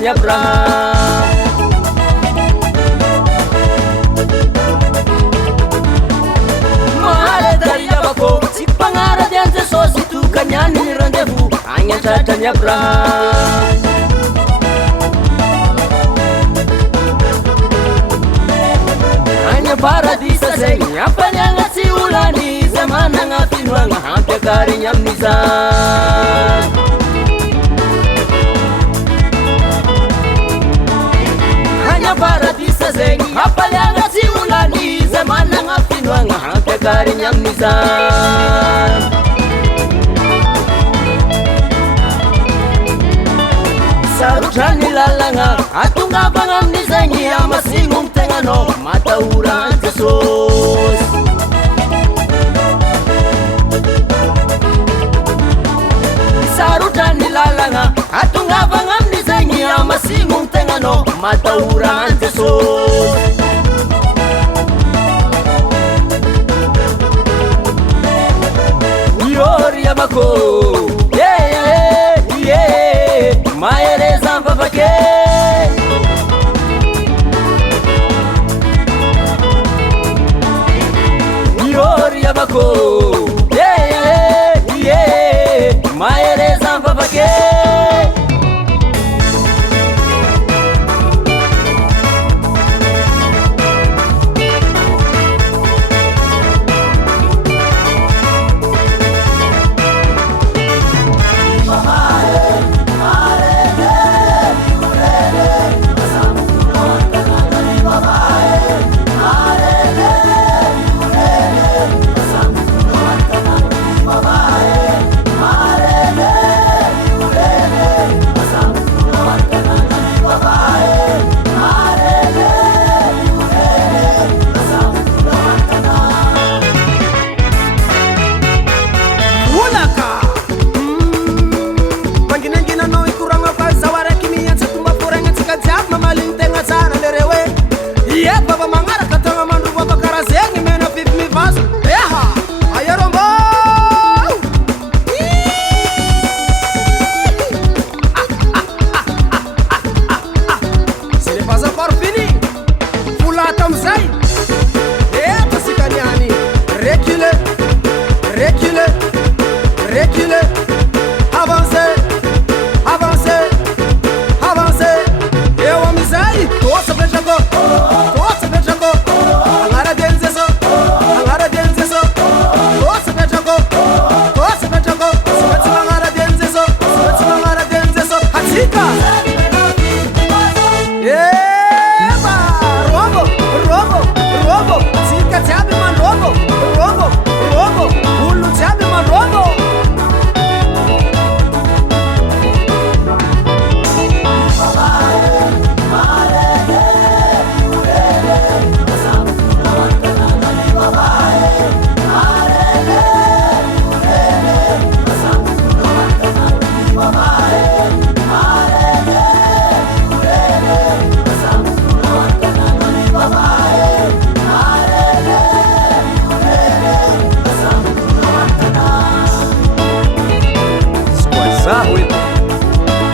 tratany Abraham. Mahaledaryavako tsy mpagnarady an Jesosy tokany any ny rendez-vous agny an-tratany Abraham. Agny paradisa zegny ampaniagna tsy olany zay managna finoagna hampiakarigny amin'izany. Agny paradisa zegny ampaniagna tsy olany zay managna finoagna hampiakarigny amin'izany. Sarotra ny lalagna atongavagna amin'izagny amasigno ny tegnanao matahora an Jesosy. Sarotra ny lalagna atongavagna amin'izagny amasigno ny tegnanao matahora an Jesosy. Iory amako mahereza mivavake. Iory avako mahereza mivavake.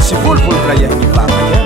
Se volvol pra ir me vaga,